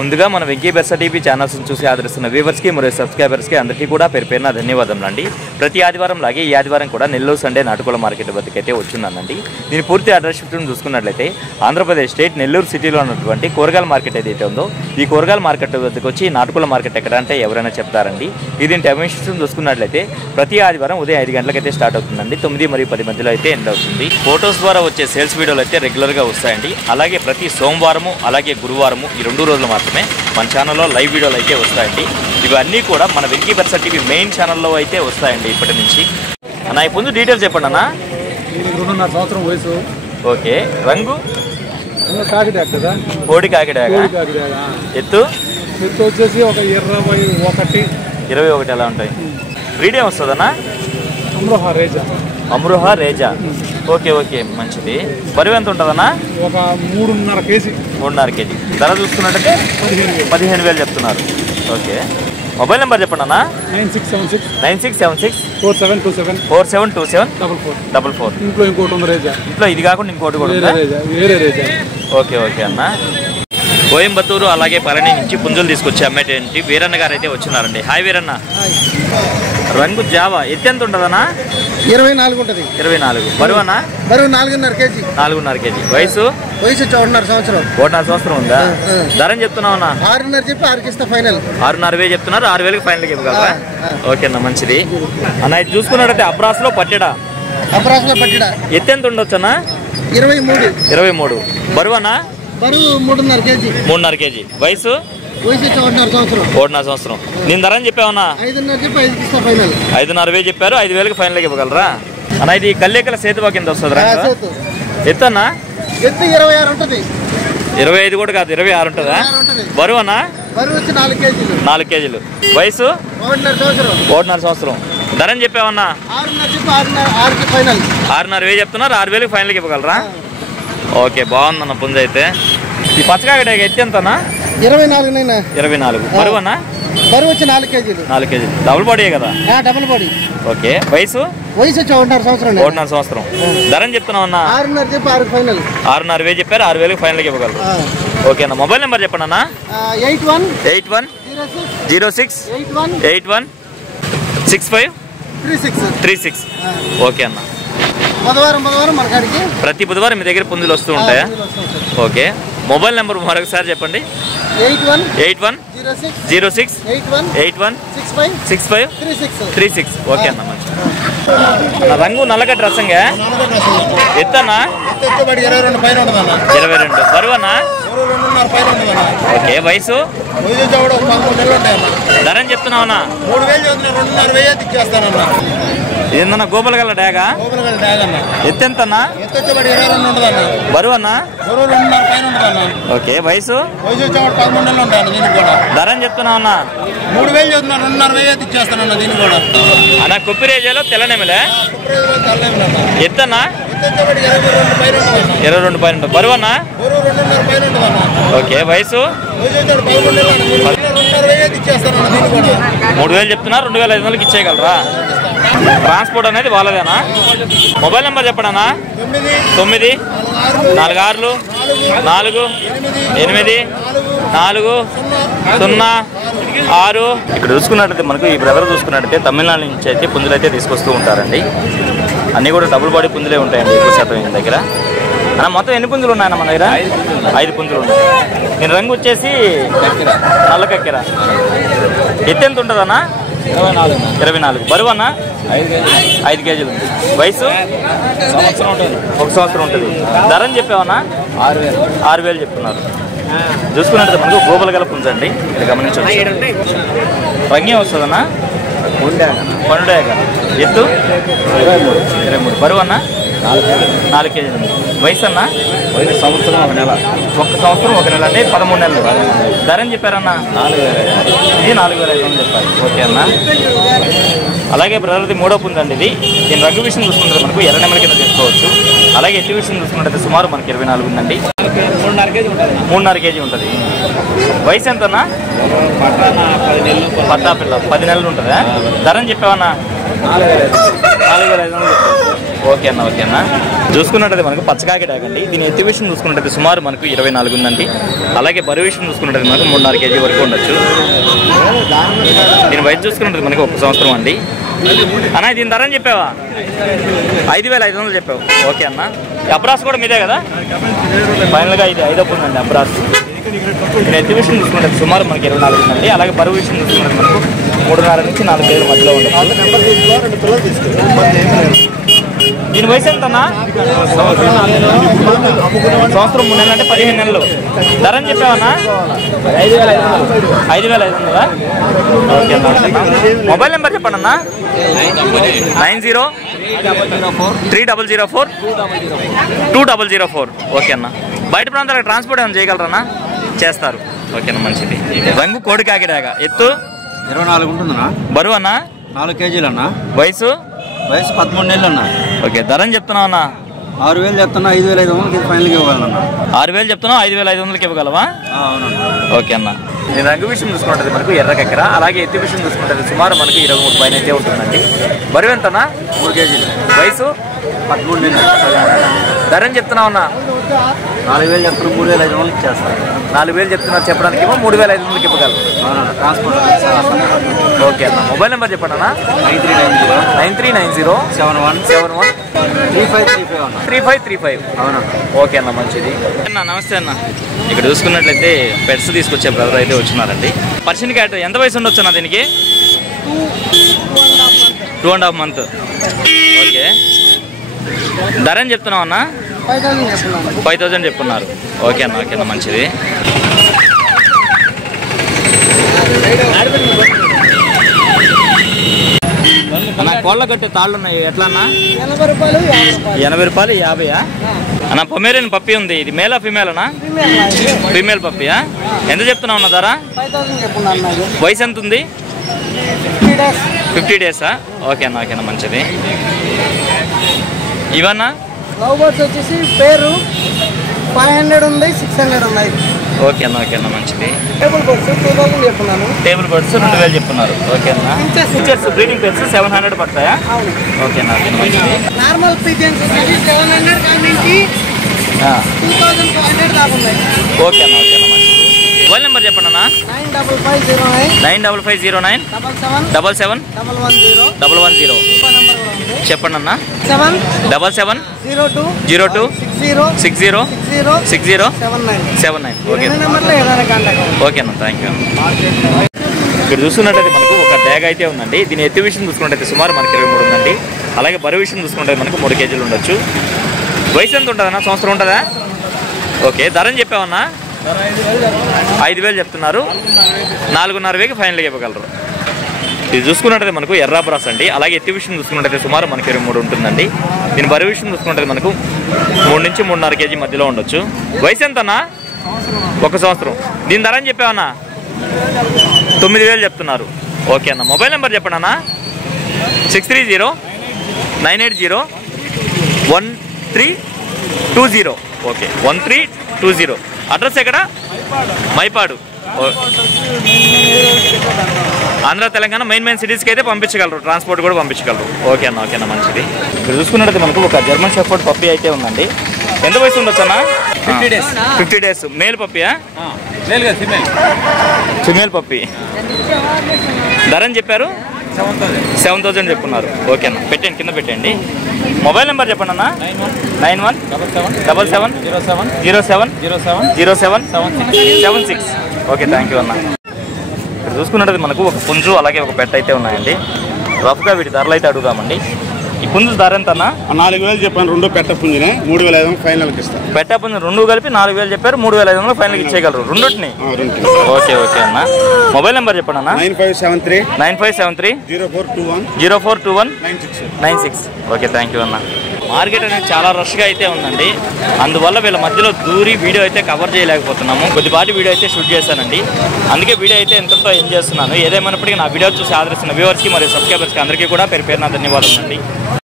ముందుగా మన Venky బెర్సా TV channels చూసి ఆదరిస్తున్న వ్యూవర్స్కి మరియు సబ్స్క్రైబర్స్కి అందరికీ కూడా పేరున ధన్యవాదాలు అండి. ప్రతి ఆదివారం లాగే ఈ ఆదివారం కూడా నెల్లూరు సండే నాటుకోళ్ల మార్కెట్ వద్దకైతే వచ్చున్నానండి. దీని పూర్తి అడ్రస్ చూసుకున్నట్లయితే ఆంధ్రప్రదేశ్ స్టేట్ నెల్లూరు సిటీలో ఉన్నటువంటి కూరగాయల మార్కెట్ ఏదైతే ఉందో ఈ కూరగాయల మార్కెట్ వద్దకు వచ్చి నాటుకోళ్ల మార్కెట్ ఎక్కడ అంటే ఎవరైనా చెప్తారండి. దీని టైమింగ్స్ చూసుకున్నట్లయితే ప్రతి ఆదివారం ఉదయం 5 గంటలకైతే స్టార్ట్ అవుతుందండి. 9 మరియు 10 మధ్యలో అయితే ఎండ్ అవుతుంది. ఫోటోస్ ద్వారా వచ్చే సేల్స్ వీడియోలు అయితే రెగ్యులర్గా వస్తాయండి. అలాగే ప్రతి సోమవారము అలాగే గురువారము ఈ 2 రోజులు మాత్రమే మన ఛానల్లో లైవ్ వీడియోలు అయితే వస్తాయండి. ఇవన్నీ కూడా మన వెంకీ బెర్సా టీవీ మెయిన్ ఛానల్లో అయితే వస్తాయండి ఇప్పటి నుంచి. అన్న ఈ ముందు డీటెయిల్స్ చెప్పండి అన్న. 2.5 సంవత్సరం వయసు. ఓకే. రంగు కోడి కాకిడాక. ఎత్తు వచ్చేసి ఒక 21 ఎలా ఉంటాయి? బ్రీడ్ ఏం వస్తుందన్నా? అమ్రోహా రేజా. ఓకే ఓకే మంచిది. బరువు ఎంత ఉంటుందన్నా? ఒక 3.5 కేజీ. 3.5 కేజీ. ధర చూసుకున్నట్టయితే 15,000 చెప్తున్నారు. ఓకే. మొబైల్ నెంబర్ చెప్పండి అన్న. 9676 4727 44. ఇంట్లో ఇంకోటి ఉంది రేజా. ఇంట్లో ఇది కాకుండా ఇంకోటి కూడా ఉందా? ఓకే ఓకే అన్న. కోయంబత్తూరు అలాగే పళని నుంచి పుంజులు తీసుకొచ్చి అమ్మేటువంటి వీరన్న గారు అయితే వచ్చినారండి. హాయ్ వీరన్న. రంగు జావా. ఎత్తు ఎంత ఉంటుందన్నా? 24 ఉంటుంది. 24. బరువు అన్న? బరువు 4.5 కేజీ. 4.5 కేజీ. వయసు 1.5 సంవత్సరం. 1.5 సంవత్సరం ఉందా? ధర చెప్తున్నావు అన్న? 6.5 చెప్పి 6కి ఇస్తా ఫైనల్. 6.5 చెప్తున్నారు. 6,000కి ఫైనల్కి ఇవ్వగలరా? ఓకే అన్న మంచిది. అన్న ఇది చూసుకున్నట్టయితే అబ్రాస్లో పట్టెడా. ఎత్తు ఎంత ఉండొచ్చు అన్న? 23. బరువు అన్న? బరువు 3.5 కేజీ. 3.5 కేజీ. వయసు 1.5 సంవత్సరం. నేను ధర అని చెప్పావన్నా? 5.5 చెప్పారు. 5,000కి ఫైనల్కి ఇవ్వగలరా అన్న? ఇది కల్లేకల సేతువా కింద వస్తుంది. ఎత్తు అన్న? ఎత్తు 26 ఉంటుంది. 25 కూడా కాదు, 26 ఉంటుందా? బరువు అన్న? బరువు వచ్చి 4 కేజీలు. వయసు 1.5 సంవత్సరం. ధర అని చెప్పావన్నా? 6.5 చెప్తున్నారు. 6,000కి ఫైనల్కి ఇవ్వగలరా? ఓకే బాగుందన్న పుంజ అయితే. ఈ పచ్చకాయ ఎత్తి ఎంతనా? 24. బరువు అన్న? బరువు వచ్చి 4 కేజీలు. డబుల్ బాడీ కదా? Double body. ఓకే. వయసు వచ్చి 1.5 సంవత్సరం. ధర అని చెప్తున్నావు అన్న? 6.5 చెప్పారు. 6,000కి ఫైనల్కి ఇవ్వగలరు. ఓకే అన్న. మొబైల్ నెంబర్ చెప్పండి అన్న. 818106816536. ఓకే అన్న. బుధవారం మన కాడికి ప్రతి బుధవారం మీ దగ్గర పుంజులు వస్తూ ఉంటాయా? ఓకే. మొబైల్ నెంబర్ మరొకసారి చెప్పండి. 818106816536. ఓకే అన్న మంచి. రంగు నల్లగడ్డ రసంగా. ఎత్తన్నా? 22. బరువు అన్న? ఓకే. వయసు ధర అని చెప్తున్నావు అన్న? 3,000 ఏందన్నా? గోపాల గల డాగా. ఎత్తు ఎంతన్నా? బరువు అన్న? ఓకే. వయసు ధర అని చెప్తున్నావు అన్న? 3,000 అన్న. కొప్పిరేజాలో తెల్లనెమలే. ఎత్తన్నా? 22 పైన. బరువు అన్న? ఓకే. వయసు 3,000 చెప్తున్నా. 2,500కి ఇచ్చేయగలరా? ట్రాన్స్పోర్ట్ అనేది వాళ్ళదేనా? మొబైల్ నెంబర్ చెప్పండి అన్న. 946484006. ఇక్కడ చూసుకున్నట్లయితే మనకు ఈ బ్రదర్ చూసుకున్నట్టయితే తమిళనాడు నుంచి అయితే పుంజులు అయితే తీసుకొస్తూ ఉంటారండి. అన్నీ కూడా డబుల్ బాడీ పుంజులే ఉంటాయండి ఎక్కువ శాతం ఈయన దగ్గర. అన్న మొత్తం ఎన్ని పుంజులు ఉన్నాయన్న మన దగ్గర? 5 పుంజులు ఉన్నాయి. నేను రంగు వచ్చేసి నల్ల కక్కెర. ఎత్తు ఎంత ఉంటుంది అన్న? 24. బరువు అన్న? 5 కేజీలు. వయసు 1 సంవత్సరం ఉంటుంది. ధర అని చెప్పావన్నా? 6,000 చెప్తున్నారు. చూసుకున్నట్టు మనకు గోబల గల పుంజండి. ఇక్కడ గమనించవచ్చు. రంగే వస్తుందన్నా? పండుడాక. ఎత్తు 23. బరువు అన్న? 4 కేజీలు. వయసు అన్న? 1 సంవత్సరం 1 నెల. 1 సంవత్సరం 1 నెల అంటే 13 నెలలు. ధర అని చెప్పారన్నా? 4,000. ఇది 4,500 చెప్పారు. ఓకే అన్న. అలాగే బ్రదర్ది 3వ పుంజండి ఇది. దీని రంగు విషయం చూసుకుంటే మనకు ఎర్ర నెమల కింద చేసుకోవచ్చు. అలాగే ఎత్తు విషయం చూసుకున్నట్టయితే సుమారు మనకి 24 ఉందండి. 3.5 కేజీ ఉంటుంది. వయసు ఎంతన్నా? పట్టా పిల్ల 10 నెలలు ఉంటుందా? ధర అని చెప్పావన్నా? 4,500 చెప్పారు. ఓకే అన్న చూసుకున్నట్టయితే మనకు పచ్చకాకి డాగ్ అండి. దీని ఎత్తు విషయం చూసుకున్నట్టయితే సుమారు మనకు 24 ఉందండి. అలాగే బరువు విషయం చూసుకున్నట్టయితే మనకు 3.5 kg వరకు ఉండొచ్చు. దీని వయసు చూసుకున్నట్టయితే మనకు 1 సంవత్సరం అండి. అన్న దీని ధర అని చెప్పావా? 5,500 చెప్పావు. ఓకే అన్న. అబ్రాస్ కూడా మీదే కదా? ఫైనల్గా ఇది 5 ఉందండి అబ్రాస్. దీని ఎత్తు విషయం చూసుకుంటే సుమారు మనకి 24 ఉందండి. అలాగే బరువు విషయం చూసుకుంటే మనకు 3.5 నుంచి 4 kg మధ్యలో ఉండొచ్చు. దీని వయసు ఎంతన్నా? సంవత్సరం 3 నెలలు అంటే 15 నెలలు. ధర అని చెప్పావన్నా? 5,500. ఓకే అన్న. మొబైల్ నెంబర్ చెప్పండి అన్న. 9030042004. ఓకే అన్న. బయట ప్రాంతాలకు ట్రాన్స్పోర్ట్ ఏమైనా చేయగలరన్నా? చేస్తారు. ఓకేనా, మంచిది. రంగు కోడి కాకిడాగా. ఎత్తు 24 ఉంటుందన్నా. బరువు అన్న 4 kg అన్న. వయసు 13 నెలలు అన్న. ఓకే, ధర అని చెప్తున్నావు అన్న? 6,000 చెప్తున్నా, 5,500 ఫైనల్గా ఇవ్వాలన్నా. 6,000 చెప్తున్నావు, 5,500 ఇవ్వగలవా? అవునన్నా. ఓకే అన్న. నేను రంగు విషయం చూసుకుంటుంది మనకు ఎర్ర కక్కర. అలాగే ఎత్తు విషయం చూసుకుంటుంది సుమారు మనకు 23 పైన అయితే ఉంటుందండి. బరువు ఎంతనా? 3 kg. వయసు 13 నెలలు. ధర అని చెప్తున్నావు అన్న? 4,000 చెప్తున్నా, 3,500 ఇచ్చేస్తాను. 4,000 చెప్తున్నారు చెప్పడానికి, 3,500 ఇవ్వగలరు. అవునన్నా. ట్రాన్స్పోర్ట్ ఓకే అన్న. మొబైల్ నెంబర్ చెప్పండి అన్న. 9390 71 3535 అన్న. 3535. అవునా? ఓకే అన్న, మంచిది అన్న. నమస్తే అన్న. ఇక్కడ చూసుకున్నట్లయితే పెట్స్ తీసుకొచ్చే బ్రదర్ అయితే వచ్చినారండి. పర్షియన్ క్యాట్ ఎంత వయసు ఉండొచ్చు అన్న దీనికి? 2.5 months. ఓకే, ధర అని చెప్తున్నావు అన్న? 5,000 చెప్పున్నారు. ఓకే అన్న. ఓకే అన్న, మంచిది. అన్న కోళ్ళ కట్టే తాళ్ళు ఉన్నాయి, ఎట్లా అన్న? 80 రూపాయలు 50. అన్న పొమేరియన్ పప్పి ఉంది. ఇది మేలా ఫీమేల్ అన్నా? ఫీమేల్ పప్పియా? ఎంత చెప్తున్నావు అన్న ధర? 5,000 చెప్పున్నాను. వయసు ఎంత ఉంది? 50 days. ఓకే అన్న. ఓకే అన్న, మంచిది. ఇవన్నా లవ్ బర్డ్స్ వచ్చేసి పేరు 500 ఉంది, 600 ఉన్నాయి. ఓకే అన్న. ఓకే అన్న, మంచిది. Table birds 2,000 చెప్పున్నాను. టేబుల్ బర్డ్స్ 2,000 చెప్తున్నారు. ఓకే అన్న. ఫీచర్స్ బ్రీడింగ్ పెట్స్ 700 పడతాయా? ఓకే అన్న. ఓకే, మంచిది. నార్మల్ పిజన్స్ వచ్చేసి 700 నుంచి 2,400 దాకా ఉన్నాయి. ఓకే అన్న. ఓకే అన్న, మంచిది. మొబైల్ నెంబర్ చెప్పండి అన్న. 95509 95509 77 110 చెప్పండి అన్న. 77 02 02 60 60 79. 79. ఓకే నెంబర్లో ఏదైనా కాంటాక్ట్. ఓకే అన్న, థ్యాంక్ యూ. ఇక్కడ చూస్తున్నట్టయితే మనకు ఒక ట్యాగ్ అయితే ఉందండి. దీని ఎత్తు విషయం చూసుకున్నట్టయితే సుమారు మనకి 23 ఉందండి. అలాగే బరువు విషయం చూసుకుంటే మనకు 3 kg ఉండొచ్చు. వయసు ఎంత ఉంటుందన్నా? సంవత్సరం ఉంటుందా? ఓకే, ధర అని చెప్పామన్నా? 5,000 చెప్తున్నారు. 4,500 ఫైనల్గా ఇవ్వగలరు. ఇది చూసుకున్నట్టయితే మనకు ఎర్రా బ్రాస్ అండి. అలాగే ఎత్తు విషయం చూసుకున్నట్టయితే సుమారు మనకి 23 ఉంటుందండి. దీని బరువు విషయం చూసుకున్నట్టయితే మనకు 3 నుంచి 3.5 kg మధ్యలో ఉండొచ్చు. వయసు ఎంతన్నా? 1 సంవత్సరం. దీని ధర అని చెప్పావన్నా? 9,000 చెప్తున్నారు. ఓకే అన్న. మొబైల్ నెంబర్ చెప్పండి అన్న. 630 980 1320. ఓకే, 1320. అడ్రస్ ఎక్కడ? మైపాడు. ఆంధ్ర తెలంగాణ మెయిన్ సిటీస్కి అయితే పంపించగలరు. ట్రాన్స్పోర్ట్ కూడా పంపించగలరు. ఓకే అన్న. ఓకే అన్న, మంచిది. ఇక్కడ చూసుకున్నట్టయితే మనకు ఒక జర్మన్ షెఫర్డ్ పప్పి అయితే ఉందండి. ఎంత వయసు ఉండొచ్చు అన్న? 50 days. మేల్ పప్పియా? ఫిమేల్ పప్పి. ధర అని చెప్పారు? 7,000 చెప్పున్నారు. ఓకే అన్న. పెట్టండి, కింద పెట్టండి. మొబైల్ నెంబర్ చెప్పండి అన్న. 9177070776. ఓకే, థ్యాంక్ యూ అన్న. ఇక్కడ చూసుకున్నట్టు మనకు ఒక పుంజు అలాగే ఒక పెట్ట అయితే ఉన్నాయండి. రఫ్గా వీటి ధరలు అయితే అడుగుదామండి. ఈ పుంజు ధర ఎంత అన్న? 4,000 చెప్పాను. 2 పెట్ట పుంజునే 3,500 ఫైనల్కి ఇస్తాను. పెట్ట పుంజు 2 కలిపి 4,000 చెప్పారు. 3,500 ఫైనల్కి ఇచ్చేయగలరు రెండుని. ఓకే ఓకే అన్న. మొబైల్ నెంబర్ చెప్పండి అన్న. 9573 0421 96. ఓకే, థ్యాంక్ యూ అన్న. మార్కెట్ అనేది చాలా రష్గా అయితే ఉందండి. అందువల్ల వీళ్ళ మధ్యలో దూరి వీడియో అయితే కవర్ చేయలేకపోతున్నాము. కొద్దిపాటి వీడియో అయితే షూట్ చేశానండి. అందుకే వీడియో అయితే ఎంతో ఎంజాయ్ చేస్తున్నాను. ఏదేమైనప్పటికీ నా వీడియో చూసి ఆదరిస్తున్న వ్యూవర్స్కి మరియు సబ్స్క్రైబర్స్కి అందరికీ కూడా పేరు పేరున ధన్యవాదాలు అండి.